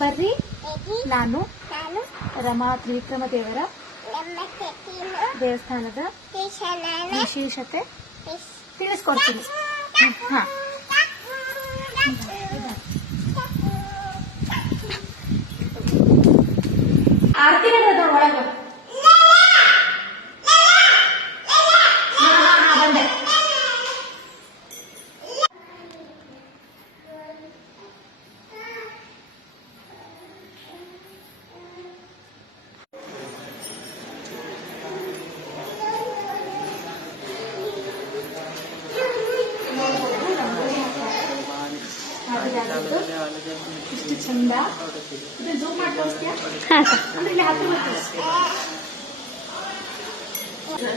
ಬರ್ರಿ ನಾನು ರಮಾ ತ್ರಿವಿಕ್ರಮ ದೇವರ ದೇವಸ್ಥಾನದ ವಿಶೇಷತೆ ತಿಳಿಸ್ಕೊಡ್ತೀನಿ. ಹಾ, ಆರತಿ ನಡೆದ ಒಳಗ ಬಂದೆ. ಇಷ್ಟು ಚಂದ. ಇದು ಜೂಮ್ ಮಾಡಿ ತೋರಿಸ್ತೀಯಾ? ಅಂದ್ರೆ ಇಲ್ಲಿ ಹತ್ತು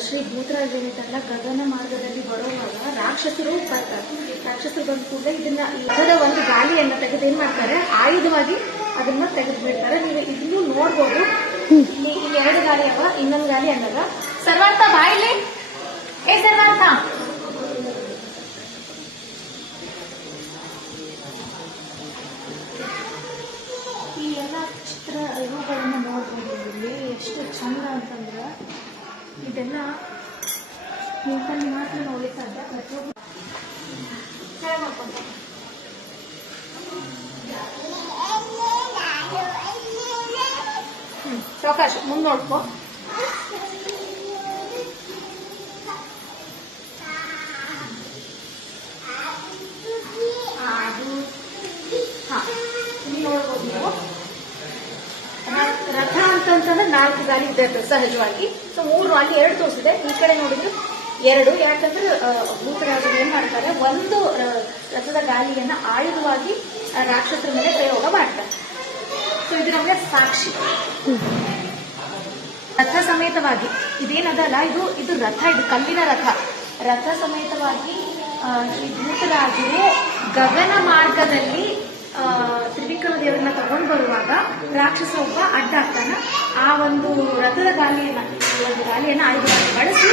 ಶ್ರೀ ಭೂತರಾಜ ಏನೈತಲ್ಲ, ಗಗನ ಮಾರ್ಗದಲ್ಲಿ ಬರುವಾಗ ರಾಕ್ಷಸರು ಬರ್ತಾರೆ. ರಾಕ್ಷಸರು ಬಂದ ಕೂಡಲೇ ಇದನ್ನ ಇದರ ಒಂದು ಗಾಲಿಯನ್ನ ತೆಗೆದು ಏನ್ ಮಾಡ್ತಾರೆ, ಆಯುಧವಾಗಿ ಅದನ್ನ ತೆಗೆದು ಬಿಡ್ತಾರೆ. ನೀವು ಇದನ್ನು ನೋಡ್ಬೋದು. ಇಲ್ಲಿ 2 ಗಾಲಿ ಅವ, ಇನ್ನೊಂದು ಗಾಲಿ ಅನ್ನದ. ಸರ್ವಾರ್ಥ ಬಾಯಿಲಿ, ಏ ಸರ್ವಾರ್ಥ, ಈ ಎಲ್ಲ ಚಿತ್ರ ಇವುಗಳನ್ನ ನೋಡ್ಬೋದು. ಇಲ್ಲಿ ಎಷ್ಟು ಚಂದ ಅಂತಂದ್ರೆ ಇದೆಲ್ಲ ನಿಂತಲ್ಲಿ ಮಾತ್ರ ನೋಡ್ಲಿಕ್ಕೆ ಸಾಧ್ಯ. ಪ್ರತಿಯೊಬ್ಬರು ಮಾಡ್ಕೊಂತ ಸಾವಕಾಶ ಮುಂದೆ ನೋಡ್ಕೊ. ನೋಡ್ಬೋದು ನೀವು. ರಥ ಅಂತಂದ್ರೆ 4 ಗಾಲಿ ಇದೆ ಸಹಜವಾಗಿ. ಸೊ 3 ಅಲ್ಲಿ 2 ತೋರಿಸಿದೆ. ಈ ಕಡೆ ನೋಡಿದ್ರು 2. ಯಾಕಂದ್ರೆ ಭೂತರಾಜರು ಏನ್ ಮಾಡ್ತಾರೆ, ಒಂದು ರಥದ ಗಾಲಿಯನ್ನ ಆಯುಧವಾಗಿ ರಾಕ್ಷಸರ ಮೇಲೆ ಪ್ರಯೋಗ ಮಾಡ್ತಾರೆ. ಸೊ ಇದು ನಮಗೆ ಸಾಕ್ಷಿ. ರಥ ಸಮೇತವಾಗಿ ಇದೇನದಲ್ಲ, ಇದು ರಥ, ಇದು ಕಲ್ಲಿನ ರಥ. ರಥ ಸಮೇತವಾಗಿ ಶ್ರೀ ಭೂತರಾಜರು ಗಗನ ಮಾರ್ಗದಲ್ಲಿ ತ್ರಿವಿಕ್ರಮ ದೇವರನ್ನ ತಗೊಂಡು ಬರುವಾಗ ರಾಕ್ಷಸ ಒಬ್ಬ ಅಡ್ಡ ಆಗ್ತಾನ. ಆ ಒಂದು ರಥದ ಗಾಲಿಯನ್ನ ಆಯುಧವಾಗಿ ಬಳಸಿ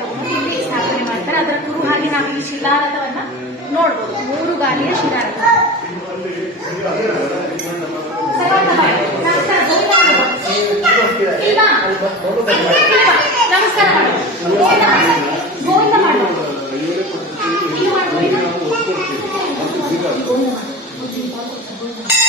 ತಗೊಂಡು ಇಲ್ಲಿ ಸ್ಥಾಪನೆ ಮಾಡ್ತಾರೆ. ಅದರ ಕುರುಹಾಗಿ ನಾವು ಈ ಶಿಲಾರಥವನ್ನ ನೋಡ್ಬೋದು. 3 ಗಾಲಿಯ ಶಿಲಾರಥ. ನಮಸ್ಕಾರ ಮಾಡಿ, ಗೋವಿಂದ ಮಾಡಿ. Gonza.